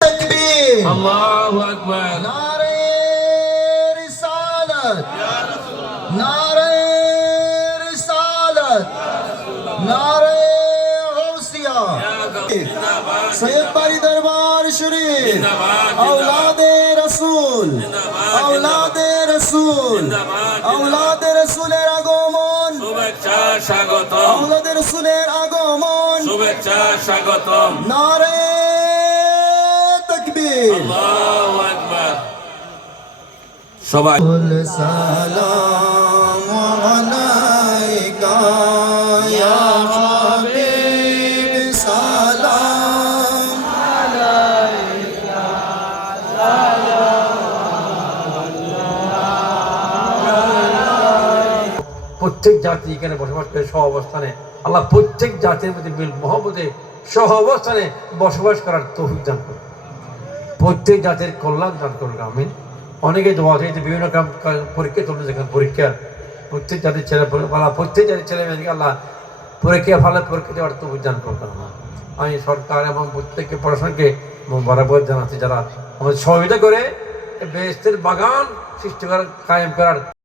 तकबीर अल्लाहु अकबर नारे रिसालत नारे रिसालत नारे गौसिया सैयद बारी दरबार शरीफ औलादे रसूल औलादे रसूल औलादे रसूलेर আগমন শুভেচ্ছা স্বাগতম औलादे रसूलेर আগমন শুভেচ্ছা স্বাগতম नारे तकबीर আল্লাহু আকবার সবাই सलाम अलैका या हबीब सलाम প্রত্যেক জাতি এখানে বসবাস করে সহ অবস্থানে আল্লাহ প্রত্যেক জাতির মধ্যে মিল মহব্বতে সহ অবস্থানে বসবাস করার তৌফিক দান করুন, প্রত্যেক জাতির কল্যাণ দান করুন। আমিন। অনেকে দোয়া চাইতে বিভিন্ন পরীক্ষা চলছে, যেখানে পরীক্ষা প্রত্যেক জাতির প্রত্যেক জাতির ছেলে মেয়েকে আল্লাহ পরীক্ষা ভালো পরীক্ষা দেওয়ার তৌফিক দান করবেন। আমি সরকার এবং প্রত্যেককে পড়াশোনাকে বরাবর জানাচ্ছি, যারা আমাদের সহযোগিতা করে বেহেশতের বাগান সৃষ্টি করার কায়েম করার